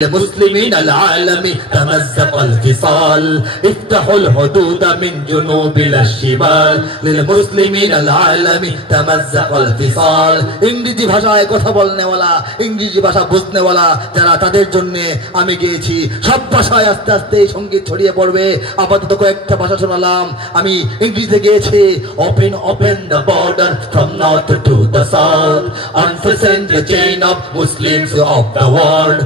المسلمين العالمي تمزق الفصال افتحوا الحدود من جنوب إلى الشمال للمسلمين العالمي تمزق الفصال ইংরেজি ভাষায় কথা বলনেওয়ালা ইংরেজি ভাষা বুঝনেওয়ালা যারা তাদের জন্য আমি গিয়েছি সব ভাষায় আস্তে আস্তে এই সঙ্গীত ছড়িয়ে পড়বে আপাতত কয়েকটা ভাষা শোনালাম আমি ইংরেজিতে গিয়েছি open the border from north to the south unfasten the chain of Muslims of the world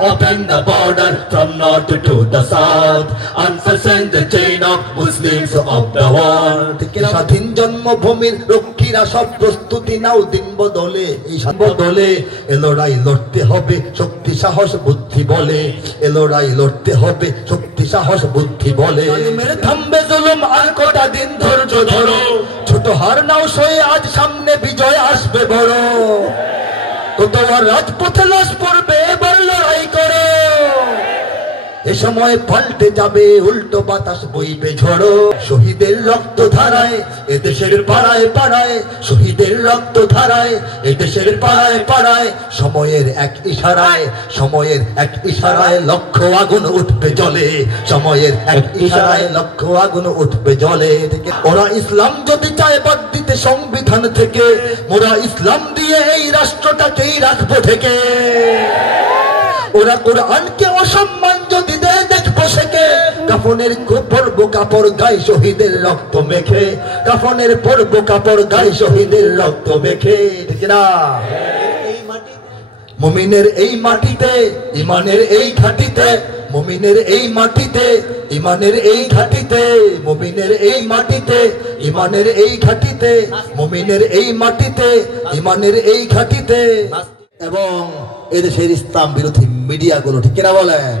open the border from north to the south unfasten the chain of Muslims of the world স্বাধীন জন্মভূমির রক্ষীরা সব প্রস্তুতি নাও দিন বদলে এই বদলে এ লড়াই লড়তে হবে শক্তি সাহস বুদ্ধি বলে এ লড়াই লড়তে হবে শক্তি সাহস বুদ্ধি বলে মেরে থামবে জুলুম আর কটা দিন ধৈর্য ধরো ছোট হার নাও সয়ে আজ সামনে বিজয় আসবে বড় তো তোমার রাজপথে লাশ পড়বে এবার লড়াই করো এ সময় পাল্টে যাবে উল্টো বাতাস বইবে ঝড়ো শহীদের রক্ত ধারায় এ দেশের পাড়ায় পাড়ায় শহীদের রক্ত ধারায় এ দেশের পাড়ায় পাড়ায় সময়ের এক ইশারায় লক্ষ আগুন উঠবে জ্বলে সময়ের এক ইশারায় লক্ষ আগুন উঠবে জ্বলে ওরা ইসলাম যদি চায় বাদ দিতে সংবিধান থেকে মোরা ইসলাম দিয়ে এই রাষ্ট্রটাকেই রাখবো থেকে ওরা কোরআনকে অসম্মান যদি দেয় দেখবো সেকে কাফনের পরব কাপড় গায়ে শহীদের রক্ত মেখে কাফনের পরব কাপড় গায়ে শহীদের রক্ত মেখে ঠিক না মুমিনের এই মাটিতে ইমানের এই ঘাটিতে মুমিনের এই মাটিতে ইমানের এই ঘাটিতে মুমিনের এই মাটিতে ইমানের এই ঘাটিতে মুমিনের এই মাটিতে ইমানের এই ঘাটিতে এবং এদেশের ইসলাম বিরোধী মিডিয়াগুলো ঠিক কিনা বলেন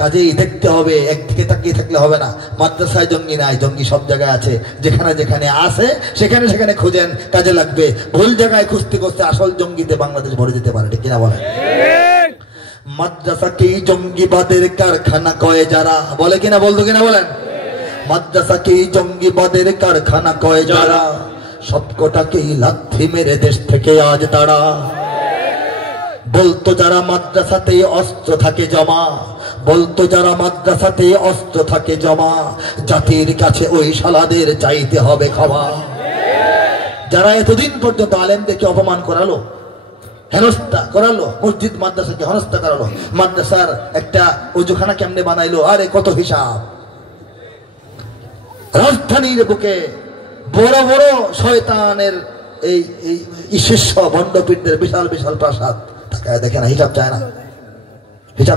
কাজেই দেখতে হবে একদিকে তাকিয়ে থাকলে হবে না মাদ্রাসায় জঙ্গি নাই জঙ্গি সব জায়গায় আছে যেখানে যেখানে আছে সেখানে সেখানে খুঁজেন কাজে লাগবে ভুল জায়গায় খুঁজতে খুঁজতে আসল জঙ্গিতে বাংলাদেশ ভরে যেতে পারে ঠিক কিনা বলেন মাদ্রাসাকেই জঙ্গিবাদের কারখানা কয়ে যারা বলে কিনা বলতো কিনা বলেন মাদ্রাসাকেই জঙ্গিবাদের কারখানা কয়ে যারা সবকটাকেই লাথি মেরে দেশ থেকে আজ তারা বলতো যারা মাদ্রাসাতে অস্ত্র থাকে জমা বলতো যারা মাদ্রাসাতে অস্ত্র থাকে জমা জাতির কাছে ওই শালাদের চাইতে হবে ক্ষমা যারা এতদিন পর্যন্ত আলেমদেরকে অপমান করালো হেনস্থা করালো মসজিদ মাদ্রাসাকে হেনস্থা করালো মাদ্রাসার একটা ওজুখানা কেমনে বানাইলো আরে কত হিসাব রাজধানীর বুকে বড় বড় শয়তানের এই শিষ্য ভণ্ডপীঠদের বিশাল বিশাল প্রাসাদ দেখে না হিসাব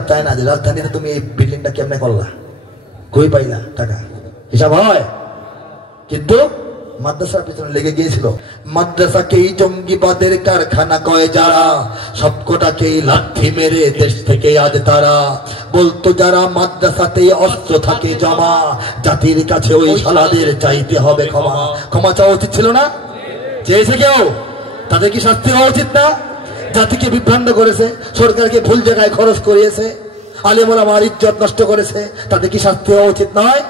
চায় না যে রাজধানীতে তুমি এই বিল্ডিংটা কেমনে করলা কই পাইলা টাকা হিসাব হয় কিন্তু মাদ্রাসার পিছনে লেগে গিয়েছিল মাদ্রাসাকেই জঙ্গিবাদের কারখানা কয় যারা সবকটাকেই লাঠি মেরে দেশ থেকে আজ তারা বলতো যারা মাদ্রাসাতে অস্ত্র থাকে জমা জাতির কাছে ওই শালাদের চাইতে হবে ক্ষমা চাওয়া উচিত ছিল না চেয়েছে কেউ তাদের কি শাস্তি হওয়া উচিত না জাতিকে বিভ্রান্ত করেছে সরকারকে ভুল জায়গায় খরচ করিয়েছে আলেম ওলামার ইজ্জত নষ্ট করেছে তাদের কি শাস্তি হওয়া উচিত নয়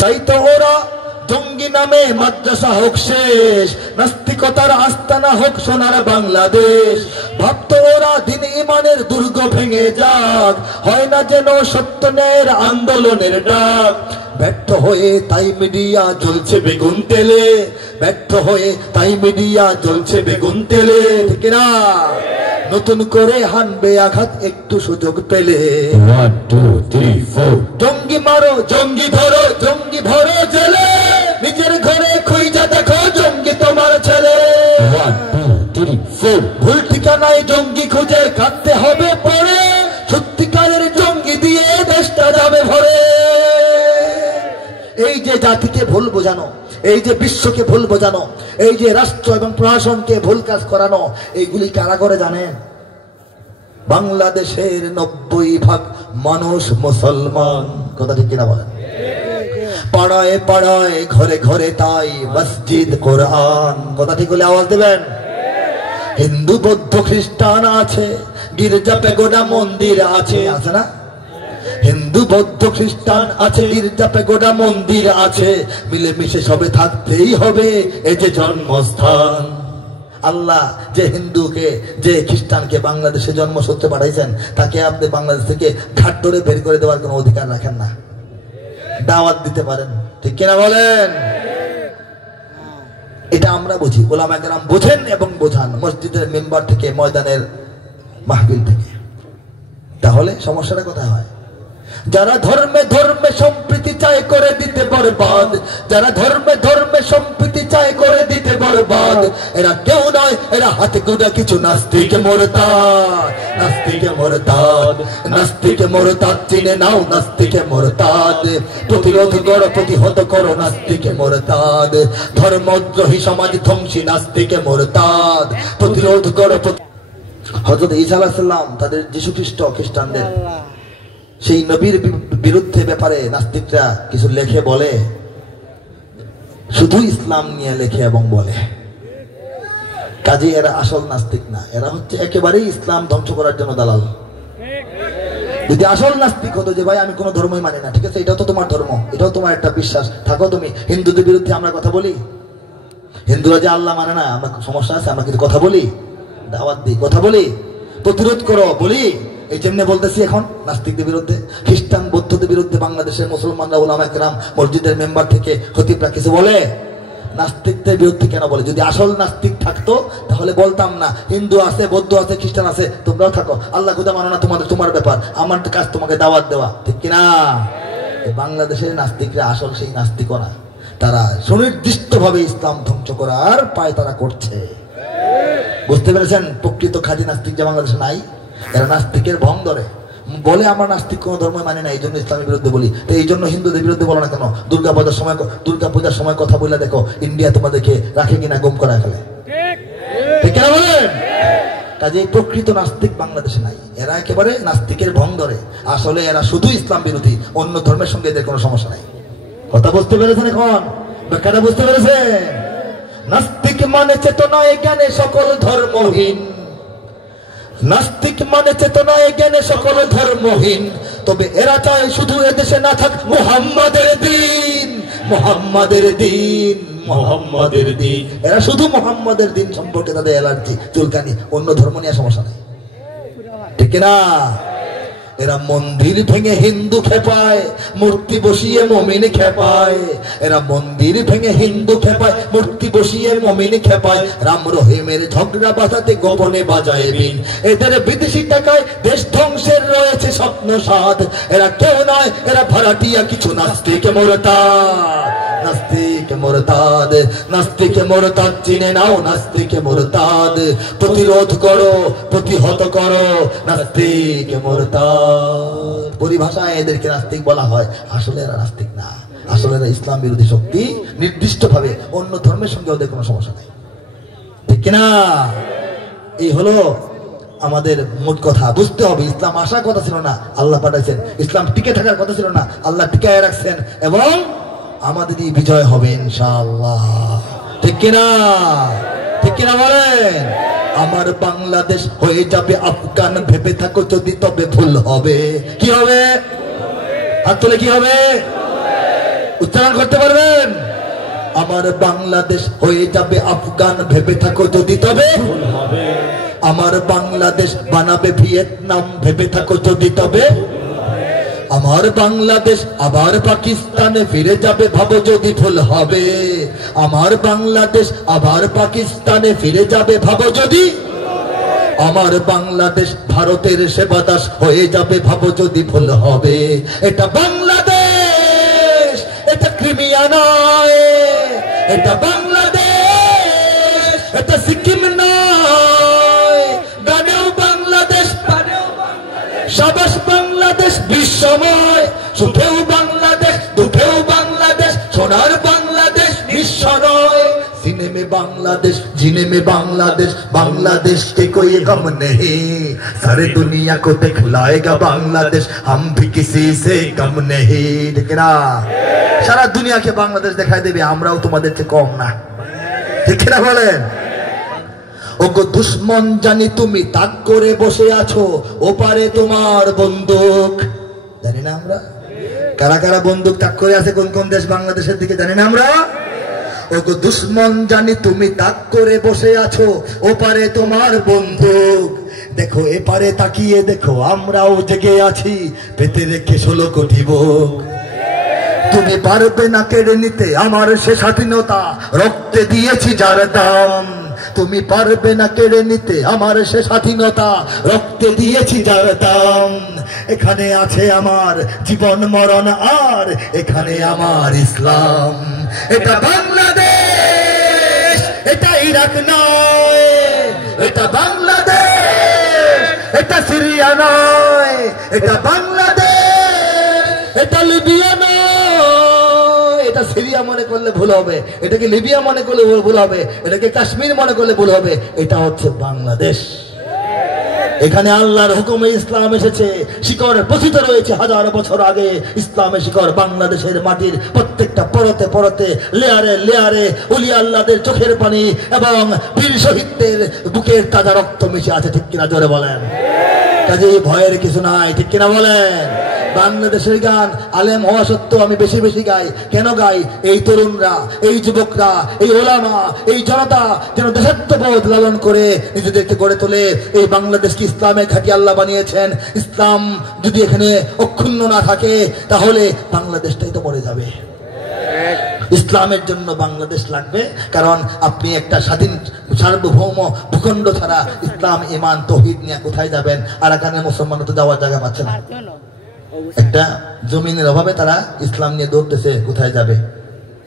চাইতো ওরা জঙ্গি নামে মাদ্রাসা হোক শেষ নাস্তিকতার আস্তানা হোক সোনার বাংলাদেশ ভাবতো ওরা দিন ইমানের দুর্গ ভেঙে যাক হয় না যেন সত্য ন্যায়ের আন্দোলনের ডাক ব্যর্থ হয়ে তাই মিডিয়া জ্বলছে বেগুন তেলে ব্যর্থ হয়ে তাই মিডিয়া জ্বলছে বেগুন তেলে ঠিক না নতুন করে হানবে আঘাত একটু সুযোগ পেলে 1 2 3 4 জঙ্গি মারো জঙ্গি ধরো জঙ্গি ভরো জেলে নিজের ঘরে খুঁজে দেখো জঙ্গি তোমার ছেলে 1 2 3 4 ভুল ঠিকানায় জঙ্গি খুঁজে কাটতে হবে পরে সত্যিকারের জঙ্গি দিয়ে দেশটা যাবে ভরে এই যে জাতিকে ভুল বোঝানো এই যে বিশ্বকে ভুল বোঝানো এই যে রাষ্ট্র এবং প্রশাসনকে ভুল কাজ করানো এইগুলি কারা করে জানেন বাংলাদেশের 90% মানুষ মুসলমান কথা ঠিক কিনা বলেন পাড়ায় পাড়ায় ঘরে ঘরে তাই মসজিদ কোরআন কথা ঠিক হলে আওয়াজ দেবেন হিন্দু বৌদ্ধ খ্রিস্টান আছে গির্জা পেগোডা মন্দির আছে না হিন্দু বৌদ্ধ খ্রিস্টান আছে গির্জা পেগোডা মন্দির আছে মিলেমিশে সবে থাকতেই হবে এই যে জন্মস্থান আল্লাহ যে হিন্দুকে যে খ্রিস্টানকে বাংলাদেশে জন্মসূত্রে পাঠাইছেন তাকে আপনি বাংলাদেশ থেকে ঘাট ধরে বের করে দেওয়ার কোনো অধিকার রাখেন না। দাওয়াত দিতে পারেন, ঠিক কিনা বলেন? এটা আমরা বুঝি, ওলামায়ে কেরাম বোঝেন এবং বোঝান, মসজিদের মেম্বার থেকে, ময়দানের মাহফিল থেকে। তাহলে সমস্যাটা কোথায় হয়? যারা ধর্মে ধর্মে সম্প্রীতি চায় করে দিতে বরবাদ, যারা ধর্মে ধর্মে সম্প্রীতি চায় করে দিতে বরবাদ, এরা কেউ নয়, এরা হাতে গোনা কিছু নাস্তিক মুরতাদ। নাস্তিক মুরতাদ, নাস্তিক মুরতাদ চিনে নাও, নাস্তিক মুরতাদ। প্রতিরোধ করো, প্রতিহত করো নাস্তিক মুরতাদ। ধর্মদ্রোহী সমাজ ধ্বংসী নাস্তিক মুরতাদ। প্রতিরোধ করো। হযরত ঈসা আলাইহিস সালাম তাদের যীশু খ্রিস্ট খ্রিস্টানদের সেই নবীর বিরুদ্ধে ব্যাপারে নাস্তিকরা কিছু লেখে বলে, শুধু ইসলাম নিয়ে লেখে এবং বলে। কাজে এরা আসল নাস্তিক না, এরা হচ্ছে একেবারেই ইসলাম ধ্বংস করার জন্য দালাল। যদি আসল নাস্তিক হতো যে ভাই আমি কোনো ধর্মই মানি না, ঠিক আছে, এটাও তো তোমার ধর্ম, এটাও তোমার একটা বিশ্বাস, থাকো তুমি। হিন্দুদের বিরুদ্ধে আমরা কথা বলি, হিন্দুরা যে আল্লাহ মানে না, আমরা সমস্যা আছে, আমরা কিন্তু কথা বলি, দাওয়াত দিই, কথা বলি, প্রতিরোধ করো বলি। এই জন্য বলতেছি এখন নাস্তিকদের বিরুদ্ধে, খ্রিস্টান বৌদ্ধদের বিরুদ্ধে বাংলাদেশের মুসলমানরা, ওলামায়ে কেরাম, মসজিদের মেম্বার থেকে খতিবরা কিছু বলে। নাস্তিকদের বিরুদ্ধে কেন বলে? যদি আসল নাস্তিক থাকতো তাহলে বলতাম না, হিন্দু আছে, বৌদ্ধ আছে, খ্রিস্টান আছে, তোমরাও থাকো, আল্লাহ খুদা মানো না, তোমার ব্যাপার, আমার কাজ তোমাকে দাওয়াত দেওয়া, ঠিক কিনা? বাংলাদেশের নাস্তিকরা আসল সেই নাস্তিকও না, তারা সুনির্দিষ্টভাবে ইসলাম ধ্বংস করার পায় তারা করছে। বুঝতে পেরেছেন? প্রকৃত খাঁটি নাস্তিক যে বাংলাদেশে নাই, এরা নাস্তিকের ভং ধরে, বলে আমরা নাস্তিক কোনো ধর্ম মানে না, এই জন্য ইসলামের বিরুদ্ধে বলি। তো এই জন্য হিন্দুদের বিরুদ্ধে বলো না কেন? দুর্গাপূজার সময় কথা বলে দেখো, ইন্ডিয়া তোমাদেরকে রাখে কিনা, গুম করা ফেলে, ঠিক কিনা বলেন? কাজে প্রকৃত নাস্তিক বাংলাদেশে নাই, এরা একেবারে নাস্তিকের ভং ধরে। আসলে এরা শুধু ইসলাম বিরোধী, অন্য ধর্মের সঙ্গে এদের কোনো সমস্যা নাই। কথা বুঝতে পেরেছেন? এখন ব্যাখ্যাটা বুঝতে পেরেছেন? নাস্তিক মানে চেতনায় জ্ঞানে সকল ধর্মহীন, নাস্তিক মানে চেতনায় জ্ঞানে সকল ধর্মহীন। তবে এরা চায় শুধু এদেশে না থাক মুহাম্মাদের দিন, মুহাম্মাদের দিন, মুহাম্মাদের দিন। এরা শুধু মুহাম্মাদের দিন সম্পর্কে তাদের অ্যালার্জি, চুলকানি, অন্য ধর্ম নিয়ে সমস্যা নেই, ঠিক না? এরা মন্দির ভেঙে হিন্দু খেপায়, মূর্তি বসিয়ে মুমিন খেপায়। এরা মন্দির ভেঙে হিন্দু খেপায়, মূর্তি বসিয়ে মুমিন খেপায়। রাম রহিমের ঝগড়া বাজাতে গোপনে বাজায় বিন। এদের বিদেশি টাকায় দেশ ধ্বংসের রয়েছে স্বপ্ন সাদ। এরা কেউ নয়, এরা ভাড়াটিয়া কিছু নাস্তিক মুরতাদ। নাস্তিক মুরতাদ, নাস্তিক মুরতাদ চিনে নাও, নাস্তিক মুরতাদ। প্রতিরোধ করো, প্রতিহত করো নাস্তিক মুরতাদ। পরিভাষায় এদেরকে নাস্তিক বলা হয়, আসলে এরা নাস্তিক না, আসলে এরা ইসলাম বিরোধী শক্তি। নির্দিষ্ট ভাবে অন্য ধর্মের সঙ্গে ওদের কোনো সমস্যা নাই, ঠিক কিনা? এই হলো আমাদের মোট কথা। বুঝতে হবে ইসলাম আসার কথা ছিল না, আল্লাহ পাঠাইছেন। ইসলাম টিকে থাকার কথা ছিল না, আল্লাহ টিকায় রাখছেন, এবং আমাদেরই বিজয় হবে ইনশাআল্লাহ, ঠিক কিনা? ঠিক কিনা বলেন? আমার বাংলাদেশ হয়ে যাবে আফগান, ভেবে থাকো যদি তবে ভুল হবে। কি হবে? হাত তুলে কি হবে? উচ্চারণ করতে পারবেন? আমার বাংলাদেশ হয়ে যাবে আফগান, ভেবে থাকো যদি তবে ভুল হবে। আমার বাংলাদেশ বানাবে ভিয়েতনাম, ভেবে থাকো যদি তবে। আমার বাংলাদেশ আবার পাকিস্তানে ফিরে যাবে, ভাবো যদি ভুল হবে। আমার বাংলাদেশ আবার পাকিস্তানে ফিরে যাবে, ভাবো যদি। আমার বাংলাদেশ ভারতের সেবাদাস হয়ে যাবে, ভাবো যদি ভুল হবে। এটা বাংলাদেশ, এটা ক্রিমিয়া নয়, এটা বাংলাদেশ, এটা সিকিম নয়। গানেও বাংলাদেশ, সাবাস বাংলাদেশ বিশ্বময়। সুখেও বাংলাদেশ, দুঃখেও বাংলাদেশ, সোনার বাংলাদেশ বিশ্ব নয়। सीने में बांग्लादेश, जीने में बांग्लादेश, बांग्लादेश के कोई गम नहीं। सारे दुनिया को दिखलाएगा बांग्लादेश, हम भी किसी से कम नहीं। ठीक ना? सारा दुनिया के बांग्लादेश दिखाई देबे, আমরাও তোমাদের চেয়ে কম না, ঠিক না বলেন? ওগো দুশ্মন জানি তুমি তাক করে বসে আছো, ওপারে তোমার বন্দুক। জানি না আমরা কারা কারা বন্দুক তাক করে আছে, কোন কোন দেশ বাংলাদেশের দিকে জানি না আমরা? ওগো দুশ্মন জানি তুমি তাক করে বসে আছো, ওপারে তোমার বন্দুক, দেখো এপারে তাকিয়ে দেখো আমরাও জেগে আছি, পেতে রেখে 16 কোটি বুক। তুমি পারবে না কেড়ে নিতে আমার সে স্বাধীনতা, রক্তে দিয়েছি যার দাম। তুমি পারবে না কেড়ে নিতে আমার সে স্বাধীনতা, রক্তে দিয়েছি যার দাম। এখানে আছে আমার জীবন মরণ, আর এখানে আমার ইসলাম। এটা বাংলাদেশ, এটা ইরাক নয়, এটা বাংলাদেশ, এটা সিরিয়া নয়, এটা বাংলাদেশ, এটা লিবিয়া নয়। এটা সিরিয়া মনে করলে ভুল হবে, এটাকে লিবিয়া মনে করলে ভুল হবে, এটাকে কাশ্মীর মনে করলে ভুল হবে। এটা হচ্ছে বাংলাদেশ। এখানে আল্লাহর হুকুমে ইসলাম এসেছে, শিকড় পতিত রয়েছে হাজার বছর আগে। ইসলামের শিকড় বাংলাদেশের মাটির প্রত্যেকটা পরতে পরতে, লেয়ারে লেয়ারে ওলিয়া আল্লাহদের চোখের পানি এবং বীর শহীদদের বুকের তাজা রক্ত মিশে আছে। ঠিক কিনা জোরে বলেন? কাজে ভয়ের কিছু নাই, ঠিক কিনা বলেন? বাংলাদেশের গান আলেম হওয়া সত্ত্বেও আমি বেশি বেশি গাই। কেন গাই? এই তরুণরা, এই যুবকরা, এই ওলামা, এই জনতা যেন দেশাত্মবোধ লালন করে নিজেদেরকে গড়ে তোলে। এই বাংলাদেশকে ইসলামের ঘাঁটি আল্লাহ বানিয়েছেন। ইসলাম যদি এখানে অক্ষুণ্ণ না থাকে তাহলে বাংলাদেশটাই তো মরে যাবে। ইসলামের জন্য বাংলাদেশ লাগবে, কারণ আপনি একটা স্বাধীন সার্বভৌম ভূখণ্ড ছাড়া ইসলাম ঈমান তৌহিদ নিয়ে কোথায় যাবেন? আরাকানের মুসলমান তো যাওয়ার জায়গা পাচ্ছে না। একটা জমিনের অভাবে তারা ইসলাম নিয়ে দৌড়তেছে, কোথায় যাবে?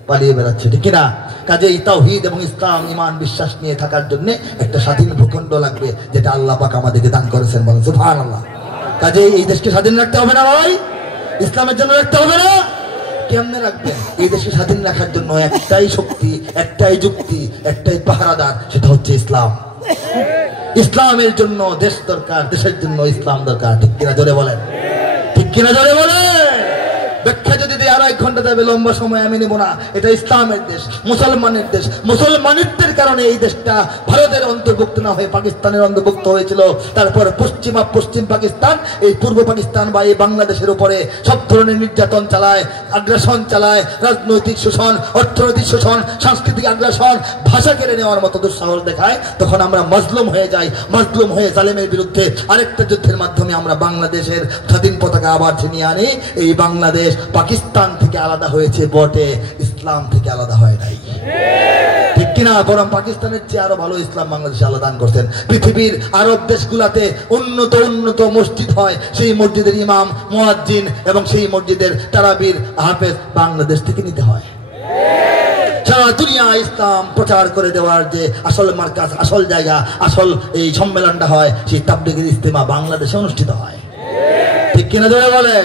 পালিয়ে বেড়াচ্ছে, ঠিক কিনা? কাজে এই তাওহীদ এবং ইসলাম ঈমান বিশ্বাস নিয়ে থাকার জন্য একটা স্বাধীন ভূখণ্ড লাগবে, যেটা আল্লাহ পাক আমাদেরকে দান করেছেন। বলেন সুবহানাল্লাহ। কাজে এই দেশকে স্বাধীন রাখতে হবে না ভাই? ইসলামের জন্য রাখতে হবে না? কেমনে রাখবেন? এই দেশকে স্বাধীন রাখার জন্য একটাই শক্তি, একটাই যুক্তি, একটাই পাহারাদার, সেটা হচ্ছে ইসলাম। ইসলামের জন্য দেশ দরকার, দেশের জন্য ইসলাম দরকার। ঠিক কিনা জোরে বলেন? ঠিক কিনা জোরে বলেন? ব্যাখ্যা যদি দিয়ে 2.5 ঘন্টা যাবে, লম্বা সময় আমি নেব না। এটা ইসলামের দেশ, মুসলমানের দেশ। মুসলমানিত্বের কারণে এই দেশটা ভারতের অন্তর্ভুক্ত না হয়ে পাকিস্তানের অন্তর্ভুক্ত হয়েছিল। তারপর পশ্চিম পাকিস্তান, এই পূর্ব পাকিস্তান বা এই বাংলাদেশের উপরে সব ধরনের নির্যাতন চালায়, আগ্রাসন চালায়, রাজনৈতিক শোষণ, অর্থনৈতিক শোষণ, সাংস্কৃতিক আগ্রাসন, ভাষা কেড়ে নেওয়ার মতো দুঃসাহস দেখায়। তখন আমরা মজলুম হয়ে যাই। মজলুম হয়ে জালেমের বিরুদ্ধে আরেকটা যুদ্ধের মাধ্যমে আমরা বাংলাদেশের স্বাধীন পতাকা আবার ছিনিয়ে আনি। এই বাংলাদেশ পাকিস্তান থেকে আলাদা হয়েছে বটে, ইসলাম থেকে আলাদা হয় নাই। ঠিক কিনা? বরং পাকিস্তানের চেয়ে আরো ভালো ইসলাম বাংলাদেশে আল্লাহ দান করছেন। পৃথিবীর আরব দেশগুলাতে উন্নত মসজিদ হয়, সেই মসজিদের ইমাম, মুয়াজ্জিন এবং সেই মসজিদের তারাবির হাফেজ বাংলাদেশ থেকে নিতে হয়। সারা দুনিয়া ইসলাম প্রচার করে দেওয়ার যে আসল মার্কাজ, আসল জায়গা, আসল এই সম্মেলনটা হয়, সেই তাবলীগের ইজতেমা বাংলাদেশে অনুষ্ঠিত হয়। ঠিক কিনা জোরে বলে?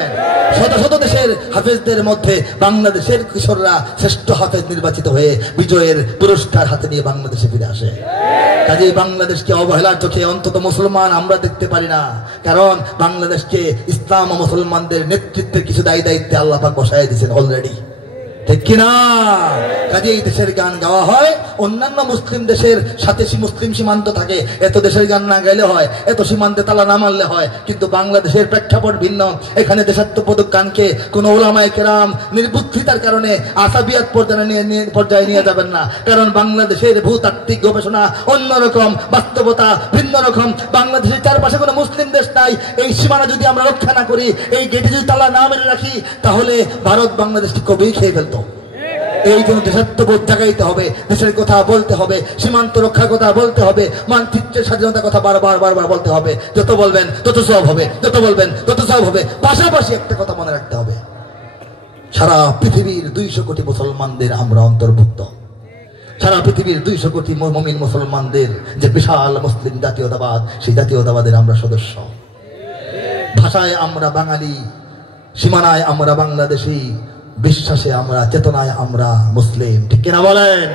শত শত দেশের হাফেজদের মধ্যে বাংলাদেশের কিশোররা শ্রেষ্ঠ হাফেজ নির্বাচিত হয়ে বিজয়ের পুরস্কার হাতে নিয়ে বাংলাদেশে ফিরে আসে। কাজে বাংলাদেশকে অবহেলার চোখে অন্তত মুসলমান আমরা দেখতে পারি না, কারণ বাংলাদেশকে ইসলাম ও মুসলমানদের নেতৃত্বের কিছু দায়িত্বে আল্লাহ পাক বসায় দিয়েছেন অলরেডি। ঠিক কিনা? কাজে এই দেশের গান গাওয়া হয়, অন্যান্য মুসলিম দেশের সাথে মুসলিম সীমান্ত থাকে, এত দেশের গান না গাইলে হয়, এত সীমান্তে তালা না মারলে হয়। কিন্তু বাংলাদেশের প্রেক্ষাপট ভিন্ন। এখানে দেশাত্মবোধক গানকে কোন ওলামায়ে কেরাম নির্বুদ্ধিতার কারণে আসাবিয়াত পর্যায়ে নিয়ে যাবেন না, কারণ বাংলাদেশের ভূতাত্ত্বিক গবেষণা অন্যরকম, বাস্তবতা ভিন্ন রকম। বাংলাদেশের চারপাশে কোনো মুসলিম দেশ নাই। এই সীমানা যদি আমরা রক্ষা না করি, এই গেটে যদি তালা না মেরে রাখি, তাহলে ভারত বাংলাদেশকে কবেই খেয়ে ফেলতো। এই জন্য দেশাত্মবোধ জাগাইতে হবে, দেশের কথা বলতে হবে, সীমান্ত রক্ষার কথা বলতে হবে, মানচিত্রের স্বাধীনতার কথা বারবার বলতে হবে। যত বলবেন তত সব হবে, যত বলবেন তত সব হবে। পাশাপাশি একটা কথা মনে রাখতে হবে, সারা পৃথিবীর 200 কোটি মুসলমানদের আমরা অন্তর্ভুক্ত। সারা পৃথিবীর 200 কোটি মুমিন মুসলমানদের যে বিশাল মুসলিম জাতীয়তাবাদ, সেই জাতীয়তাবাদের আমরা সদস্য। ভাষায় আমরা বাঙালি, সীমানায় আমরা বাংলাদেশি, বিশ্বাসে আমরা, চেতনায় আমরা মুসলিম। ঠিক কিনা বলেন?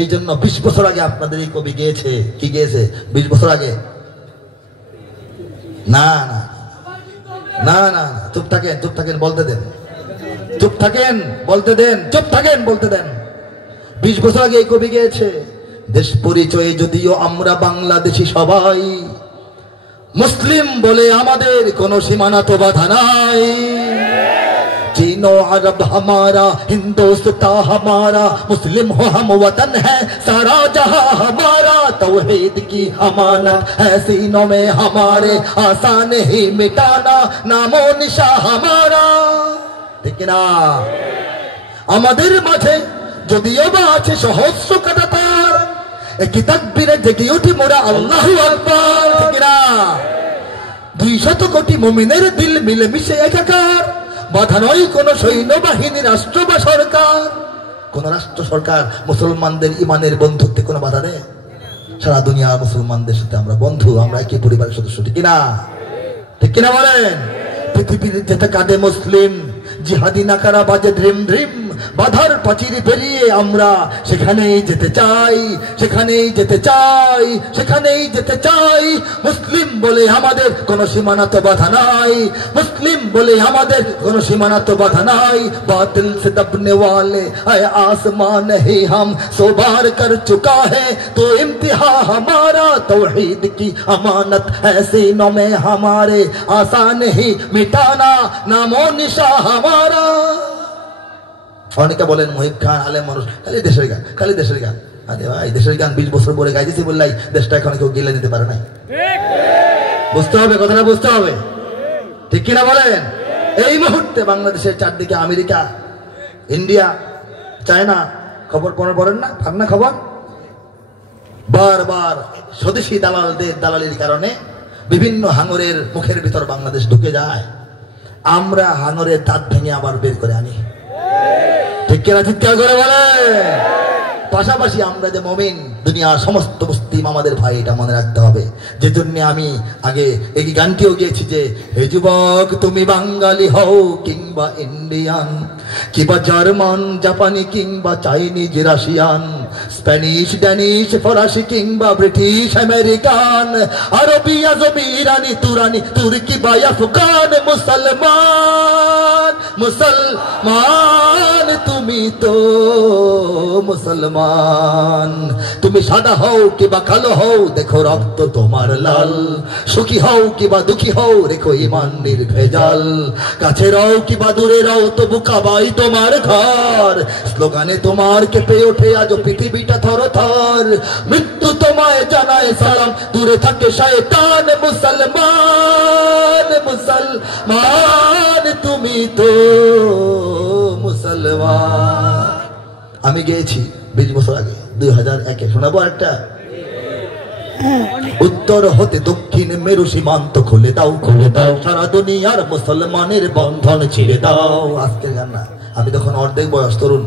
এই জন্য 20 বছর আগে আপনাদের এই কবি গেয়েছে, কি গেয়েছে 20 বছর আগে? না না না না, চুপ থাকেন বলতে দেন, চুপ থাকেন বলতে দেন, চুপ থাকেন বলতে দেন। 20 বছর আগে এই কবি গেয়েছে, দেশ পরিচয়ে যদিও আমরা বাংলাদেশি সবাই, মুসলিম বলে আমাদের কোনো সীমানা তো বাধা নাই। চীন तीनों अरब हमारा, हिंदुस्तान हमारा, मुस्लिम हो हम वतन है सारा जहां हमारा। तौहीद की अमानत है सीनों में हमारे, आसान ही मिटाना नामो निशा हमारा। ठीक ना? আমাদের মাঝে যদিও বা আছে সহস্র কাঁটাতার, একই তাকবীরে জেগে উঠি মোরা আল্লাহু আকবার। ঠিক না? 200 কোটি মুমিনের দিল মিলে মিশে একাকার, বাধা নয় কোন সৈন্যবাহিনী, রাষ্ট্র বা সরকার। কোন রাষ্ট্র সরকার মুসলমানদের ইমানের বন্ধুত্বে কোনো বাধা দেয়? সারা দুনিয়ার মুসলমানদের সাথে আমরা বন্ধু, আমরা একই পরিবারের সদস্য। ঠিক না? ঠিক কিনা বলেন? পৃথিবীর যেতে কাঁদে মুসলিম, জিহাদি নাকারা বাজে ধ্রিম ধ্রিম, বাধার পাচির পেরিয়ে আমরা সেখানেই যেতে চাই, সেখানেই যেতে চাই, সেখানেই যেতে চাই। মুসলিম বলে আমাদের কোন সীমানা তো বাধা নাই, মুসলিম বলে আমাদের কোন সীমানা তো বাধা নাই। বাতিল সে দবনে वाले आए आसमान नहीं हम सो बार कर चुका है, तो इम्तिहा हमारा तौहीद की अमानत है सीनों में हमारे, आसान ही मिटाना नामो निशा हमारा। অনেকে বলেন মহিব খান আলেম মানুষ, খালি দেশের গান, খালি দেশের গান। আরে ভাই, দেশের গান 20 বছর পরে গাইতেছি বললাই দেশটা এখন কেউ গিলে নিতে পারে নাই। বুঝতে হবে, কথাটা বুঝতে হবে। ঠিক কিনা বলেন? এই মুহূর্তে বাংলাদেশের চারদিকে আমেরিকা, ইন্ডিয়া, চায়না, খবর পড়েন না? পান না খবর? বারবার স্বদেশি দালালদের দালালির কারণে বিভিন্ন হাঙরের মুখের ভিতর বাংলাদেশ ঢুকে যায়। আমরা হাঙরের দাঁত ভেঙে আবার বের করে আনি। ঠিক কিনা? চিৎকার করে বলে। পাশাপাশি আমরা যে মুমিন, দুনিয়ার সমস্ত মুসলিম আমাদের ভাই, এটা মনে রাখতে হবে। যে জন্য আমি আগে এই গানটিও গিয়েছি যে, হে যুবক তুমি বাঙালি হও কিংবা ইন্ডিয়ান, কিংবা জার্মান, জাপানি কিংবা চাইনিজ, রাশিয়ান, স্প্যানিশ, ড্যানিশ, ফরাসি কিংবা ব্রিটিশ, আমেরিকান, আরবি, আজমি, ইরানি, তুরানি, তুর্কি বা আফগান, মুসলমান, মুসলমান তুমি তো মুসলমান। তুমি সাদা হও কিংবা কালো হও, দেখো রক্ত তোমার লাল, সুখী হও কিংবা দুঃখী হও, রেখো ইমান নির্ভেজাল, কাছে রও কিংবা দূরে রও, তবু কাবাই তোমার ঘর। স্লোগানে তোমার কেঁপে ওঠে আজ পৃথিবীটা থর থর, মৃত্যু তোমায় জানায় সালাম, দূরে থাকে শয়তান। মুসলমান, মুসলমান তুমি তো মুসলমান। আমি গিয়েছি 20 বছর আগে, 2001-এ। শোনাবো একটা? উত্তর হতে দক্ষিণ মেরু সীমান্ত খুলে দাও, খুলে দাও, সারা দুনিয়ার মুসলমানের বন্ধন ছিঁড়ে দাও। আজকের গান না, আমি তখন অর্ধেক বয়স, তরুণ।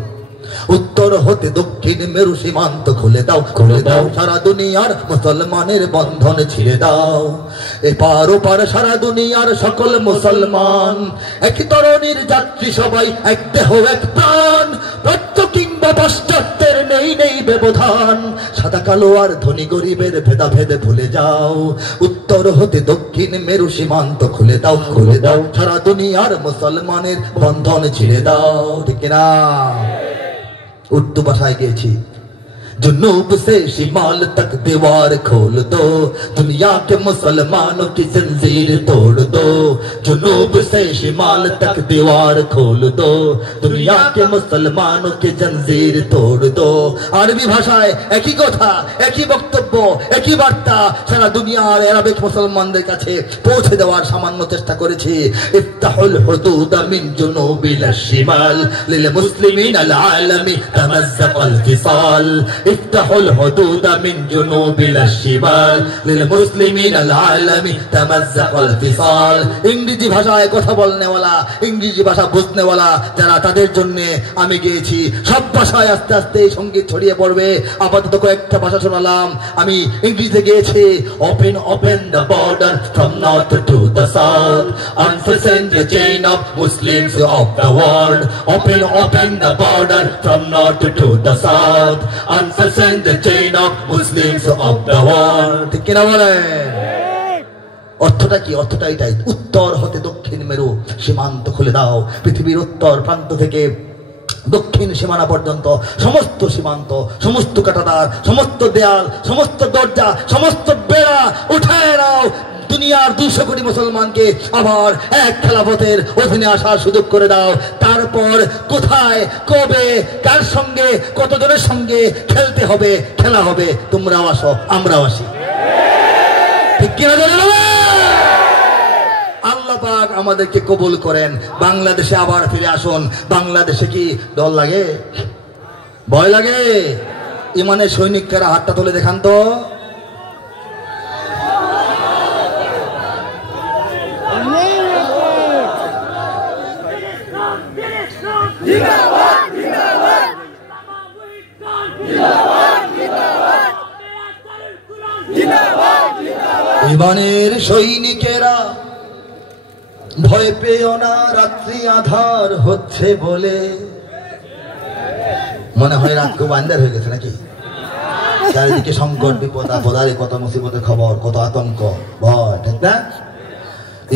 উত্তর হতে দক্ষিণ মেরু সীমান্ত খুলে দাও, খুলে দাও, সারা দুনিয়ার মুসলমানের বন্ধন ছিঁড়ে দাও। এপার ওপার সারা দুনিয়ার সকল মুসলমান, এক তরণীর যাত্রী সবাই, এক দেহ এক প্রাণ। প্রাচ্য কিংবা পাশ্চাত্যের নেই নেই ব্যবধান, সাদা কালো আর ধনী গরিবের ভেদাভেদে ভুলে যাও। উত্তর হতে দক্ষিণ মেরু সীমান্ত খুলে দাও, খুলে দাও, সারা দুনিয়ার মুসলমানের বন্ধন ছিঁড়ে দাও। ঠিক না? উর্দু ভাষায় গেছি। जुनूब से शिमाल तक दीवार खोल दो, दुनिया के मुसलमानों की जंजीर तोड़ दो। जुनूब से शिमाल तक दीवार खोल दो, दुनिया के मुसलमानों की जंजीर तोड़ दो। আরবি ভাষায় একই কথা, একই বক্তব্য, একই বার্তা সারা দুনিয়ার আরবিক মুসলমানদের কাছে পৌঁছে দেওয়ার সামান্য চেষ্টা করেছি। ইফতাহুল হুদুদ মিন জুনুবিল শিমাল লিল মুসলিমিন আল আলামি তামাজ্জাকাল ফিসাল। افتحوا الحدود من جنوب الى الشمال للمسلمين العالمي تمزق الفصال। ইংরেজি ভাষায় কথা বলনেওয়ালা, ইংরেজি ভাষা বুঝনেওয়ালা যারা, তাদের জন্য আমি গিয়েছি। সব ভাষায় আস্তে আস্তে এই সঙ্গীত ছড়িয়ে পড়বে। আপাতত কয়েকটা ভাষা শোনালাম। আমি ইংরেজিতে গিয়েছি। Open open the border from north to the south, unfasten the chain of Muslims of the world. Open open the border from north to the south, unfasten the chain of Muslims of the world. ঠিক কিনা বলেন? অর্থটা কি? অর্থটা এটাই, উত্তর হতে দক্ষিণ মেরু সীমান্ত খুলে দাও। পৃথিবীর উত্তর প্রান্ত থেকে দক্ষিণ সীমানা পর্যন্ত সমস্ত সীমান্ত, সমস্ত কাঁটাতার, সমস্ত দেয়াল, সমস্ত দরজা, সমস্ত বেড়া উঠায় নাও। দুনিয়ার 200 কোটি মুসলমানকে আবার এক খেলাফতের অধীনে আসার সুযোগ করে দাও। তারপর কোথায়, কবে, কার সঙ্গে, কতজনের সঙ্গে খেলতে হবে, খেলা হবে, তোমরাও আসো, আমরাও আসি। ঠিক কিনা? আল্লাহ পাক আমাদেরকে কবুল করেন। বাংলাদেশে আবার ফিরে আসুন। বাংলাদেশে কি ডর লাগে, ভয় লাগে? ইমানের সৈনিকরা হাতটা তুলে দেখান তো। ইমানের সৈনিকেরা ভয় পেও না, রাত্রি আধার হচ্ছে বলে। মনে হয় রাত খুব আন্ধার হয়ে গেছে নাকি? চারিদিকে সংকট, বিপদ, আপদ, আর কত মুসিবতের খবর, কত আতঙ্ক, ভয়, ঠিক না?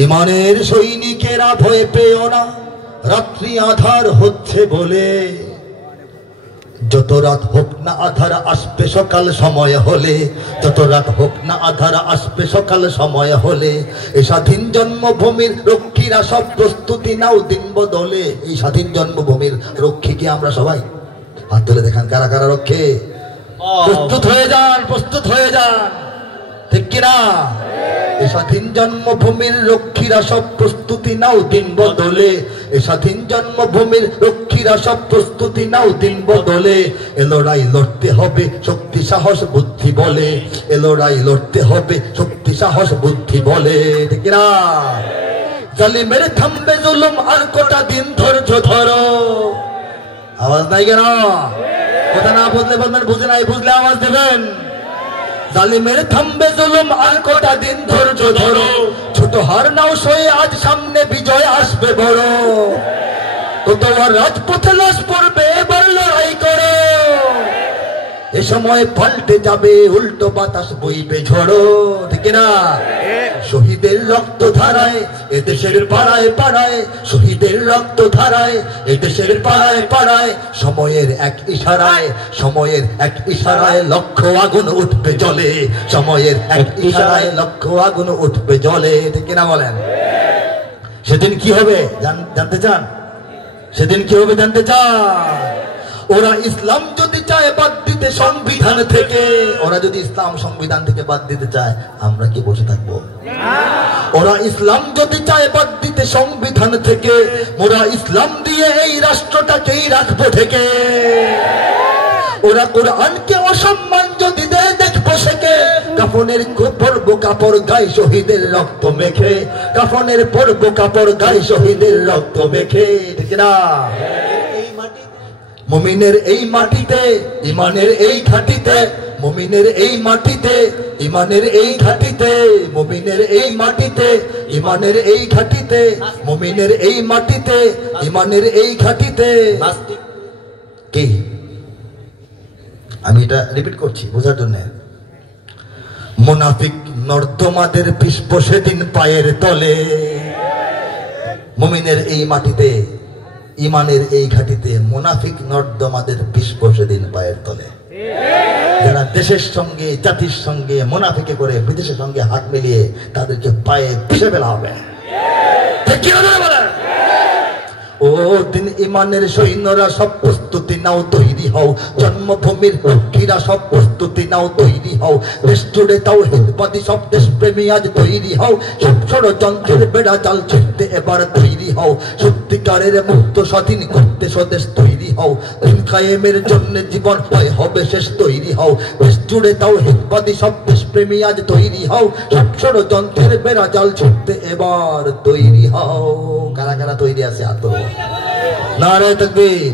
ইমানের সৈনিকেরা ভয় পেও না, রাত্রি আধার হচ্ছে বলে। যত রাত হোক না আধার আসবে সকাল সময় হলে, যত রাত হোক না আধার আসবে সকাল সময় হলে। এই স্বাধীন জন্মভূমির রক্ষীরা সব প্রস্তুতি নাও দিন বদলে। এই স্বাধীন জন্মভূমির রক্ষী কি আমরা সবাই? হাত তুলে দেখান কারা কারা রক্ষী। প্রস্তুত হয়ে যান, প্রস্তুত হয়ে যান, ঠিক কিনা? এই স্বাধীন জন্মভূমির রক্ষীরা সব প্রস্তুতি নাও দিন বদলে। এই স্বাধীন জন্মভূমির রক্ষীরা সব প্রস্তুতি নাও দিন বদলে। এ লড়াই লড়তে হবে শক্তি সাহস বুদ্ধি বলে। এ লড়াই লড়তে হবে শক্তি সাহস বুদ্ধি বলে, ঠিক কিনা? জালিমের থামবে জুলুম আর কটা দিন ধৈর্য ধরো। আওয়াজ নাই কেন? কথা না বুঝলে বলবেন বুঝে নাই, বুঝলে আওয়াজ দেবেন। জালিমের থামবে জুলুম আর কটা দিন ধৈর্য ধরো। ছোট হার নাও সয়ে আজ সামনে বিজয় আসবে বড়। তোমার রাজপথে লাশ পড়বে, এবার লড়াই করো। এ সময় পাল্টে যাবে উল্টো বাতাস বইবে ঝড়ো, ঠিক না? শহীদের রক্ত ধারায় এ দেশের পাড়ায় পাড়ায়, শহীদের রক্ত ধারায় এ দেশের পাড়ায় পাড়ায়। সময়ের এক ইশারায়, সময়ের এক ইশারায় লক্ষ আগুন উঠবে জ্বলে। সময়ের এক ইশারায় লক্ষ আগুন উঠবে জ্বলে, ঠিক না বলেন? সেদিন কি হবে জানতে চান? সেদিন কি হবে জানতে চান? ওরা ইসলাম যদি চায় বাদ দিতে সংবিধান থেকে, ওরা যদি ইসলাম সংবিধান থেকে বাদ দিতে চায়, আমরা কি বসে থাকবো? ওরা ইসলাম যদি চায় বাদ দিতে সংবিধান থেকে, ওরা ইসলাম দিয়ে এই রাষ্ট্রটাকেই রাখবো থেকে। ওরা কোরআনকে অসম্মান যদি দেয় দেখবো সেকে। কাফনের পরব কাপড় গায়ে শহীদের রক্ত মেখে। কাফনের পরব কাপড় গায়ে শহীদের রক্ত মেখে, ঠিক না? মুমিনের এই মাটিতে, ইমানের এই ঘাটিতে, মুমিনের এই মাটিতে, ইমানের এই ঘাটিতে, মুমিনের এই মাটিতে, ইমানের এই ঘাটিতে, মুমিনের এই মাটিতে, ইমানের এই ঘাটিতে। কি? আমি এটা রিপিট করছি বোঝার জন্য। মুনাফিক নর্দমাদের পিষ্ট সেদিন পায়ের তলে। মুমিনের এই মাটিতে, ইমানের এই ঘাটিতে মুনাফিক নর্দমাদের পিষ্ট সেদিন পায়ের তলে। যারা দেশের সঙ্গে, জাতির সঙ্গে মুনাফিকে করে বিদেশের সঙ্গে হাত মিলিয়ে তাদেরকে পায়ে পিষে ফেলা হবে। ও দিন ইমানের সৈন্যরা সব প্রস্তুতি নাও, তৈরি হও। জন্মভূমির রক্ষীরা সব প্রস্তুতি নাও, তৈরি হও। দেশ জুড়ে তাওহীদবাদী সব দেশপ্রেমী আজ তৈরি হও। সব ষড়যন্ত্রের বেড়া জাল ছিঁড়তে এবার তৈরি হও। সত্যিকারের মুক্ত স্বাধীন করতে স্বদেশ তৈরি হও। দিন কায়েমের জন্য জীবন হয় হবে শেষ, তৈরি হও। দেশ জুড়ে তাওহীদবাদী সব দেশপ্রেমী আজ তৈরি হও। সব ষড়যন্ত্রের বেড়া জাল ছিঁড়তে এবার তৈরি হও। কারা কারা তৈরি আছে? হাত তোলো। নারে তাকবীর।